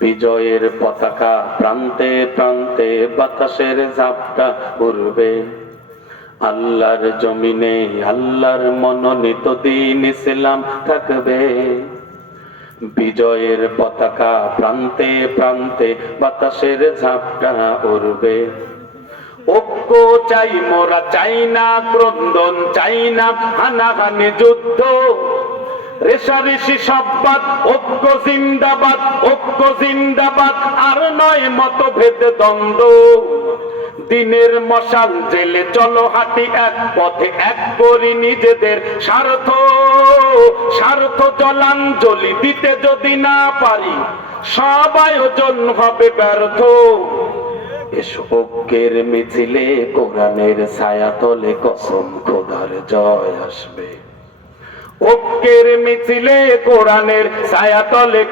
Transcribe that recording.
বিজয়ের পতাকা প্রান্তে প্রান্তে বাতাসের ঝাপটা উড়বে। আল্লাহর জমিনে আল্লাহর মনোনীত দ্বীন ইসলাম থাকবে। বিজয়ের পতাকা প্রান্তে প্রান্তে বাতাসের ঝাপটা উড়বে। ঐক্য চাই মোরা, চাই না ক্রন্দন, চাই না হানাহানি যুদ্ধ, রেশারেশি সব্বাদ, ঐক্য জিন্দাবাদ, ঐক্য জিন্দাবাদ, আর নয় মতভেদ দ্বন্দ্ব। দিনের মশাল জেলে চলো হাঁটি এক পথে, এক করি নিজেদের স্বার্থ। স্বার্থ জলাঞ্জলি দিতে যদি না পারি, সব আয়োজন হবে ব্যর্থ। এসো ঐক্যের মিছিলে কোরআনের ছায়া তলে, কসম খোদার জয় আসবে। ঐক্যের মিছিলে কোরআনের ছায়া তলে।